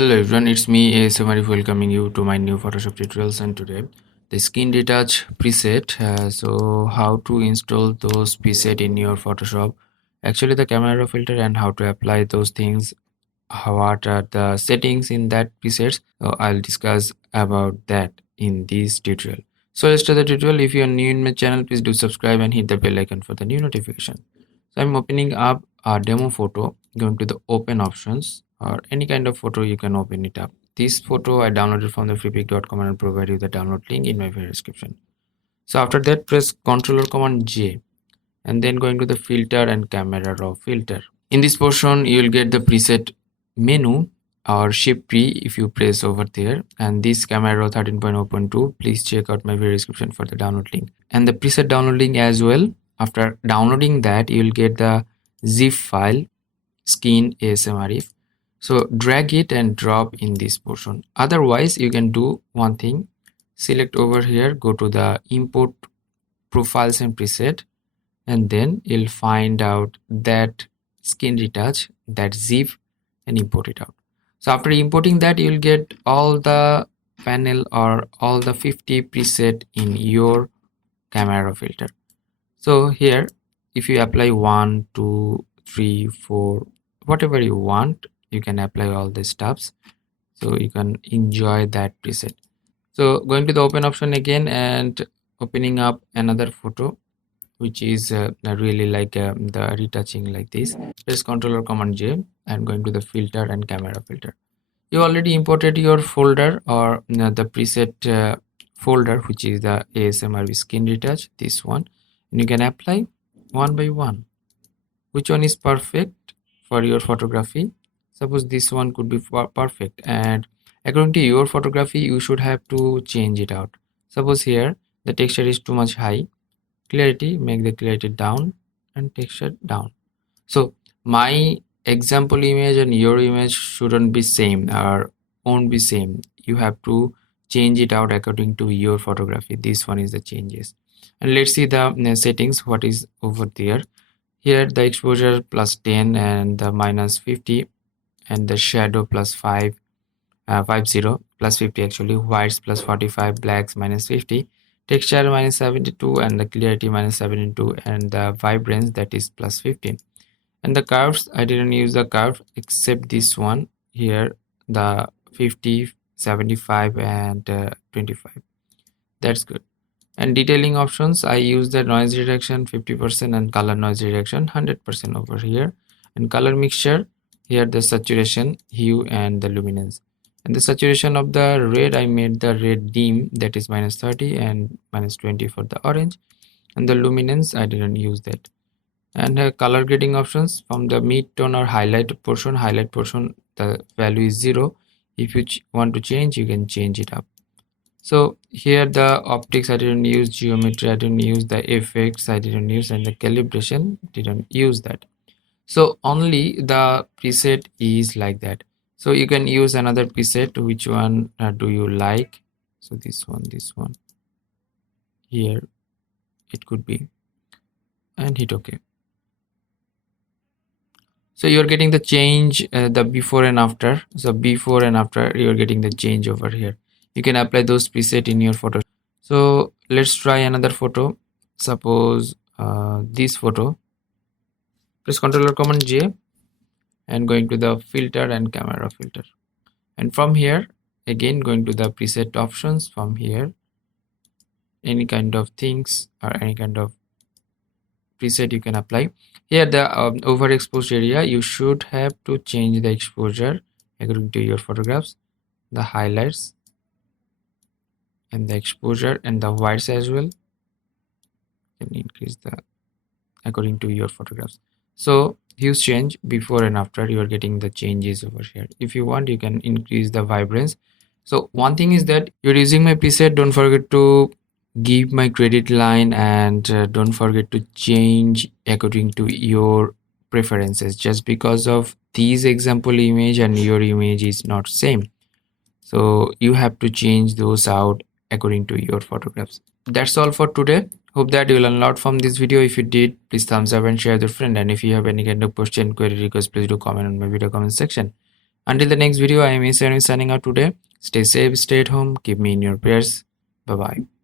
Hello everyone, it's me ASM Arif welcoming you to my new Photoshop tutorials, and today the skin retouch preset. So how to install those preset in your Photoshop, actually the camera filter, and how to apply those things, what are the settings in that presets. So I'll discuss about that in this tutorial. So let's start the tutorial. If you are new in my channel, please do subscribe and hit the bell icon for the new notification. So I'm opening up a demo photo, going to the open options, or any kind of photo you can open it up. This photo I downloaded from the freepik.com and I'll provide you the download link in my video description. So after that, press Ctrl or Command J and then going to the filter and camera raw filter. In this portion you will get the preset menu or Shift P if you press over there, and this camera raw 13.0.2. please check out my video description for the download link and the preset download link as well. After downloading that, you will get the zip file skin ASM Arif. So drag it and drop in this portion. Otherwise you can do one thing, select over here, go to the import profiles and preset, and then you'll find out that skin retouch, that zip, and import it out. So after importing that, you'll get all the panel or all the 50 preset in your camera filter. So here if you apply 1, 2, 3, 4, whatever you want, you can apply all the stuffs so you can enjoy that preset. So going to the open option again and opening up another photo which is really like the retouching like this. Press Ctrl or Command J and going to the filter and camera filter. You already imported your folder or the preset folder, which is the ASM Arif skin retouch, this one, and you can apply one by one. Which one is perfect for your photography? Suppose this one could be perfect, and according to your photography you should have to change it out. Suppose here the texture is too much high, clarity, make the clarity down and texture down. So my example image and your image shouldn't be same or won't be same. You have to change it out according to your photography. This one is the changes, and let's see the settings, what is over there. Here the exposure plus 10 and the minus 50, and the shadow plus 50 plus 50, actually whites plus 45, blacks minus 50, texture minus 72, and the clarity minus 72, and the vibrance, that is plus 15. And the curves, I didn't use the curve except this one here, the 50, 75, and 25. That's good. And detailing options, I use the noise reduction 50% and color noise reduction 100% over here. And color mixture, here the saturation, hue, and the luminance. And the saturation of the red, I made the red dim, that is minus 30 and minus 20 for the orange. And the luminance, I didn't use that. And color grading options, from the mid-tone or highlight portion, the value is 0. If you want to change, you can change it up. So here the optics, I didn't use geometry, I didn't use the effects, I didn't use, and the calibration, didn't use that. So only the preset is like that. So you can use another preset. Which one do you like? So this one here it could be, and hit OK. So you're getting the change, the before and after. So before and after, you're getting the change over here. You can apply those preset in your photo. So let's try another photo. Suppose this photo. Press Ctrl or Command J and going to the filter and camera filter. And from here, again going to the preset options. From here, any kind of things or any kind of preset you can apply. Here the overexposed area, you should have to change the exposure according to your photographs, the highlights and the exposure, and the whites as well. You can increase the according to your photographs. So hues change before and after, you are getting the changes over here. If you want, you can increase the vibrance. So one thing is that you're using my preset, don't forget to give my credit line, and don't forget to change according to your preferences. Just because of these example image and your image is not same, so you have to change those out according to your photographs. That's all for today. Hope that you will learn a lot from this video. If you did, please thumbs up and share with your friend. And if you have any kind of question, query, request, please do comment on my video comment section. Until the next video, I am Isani signing out today. Stay safe, stay at home, keep me in your prayers. Bye bye.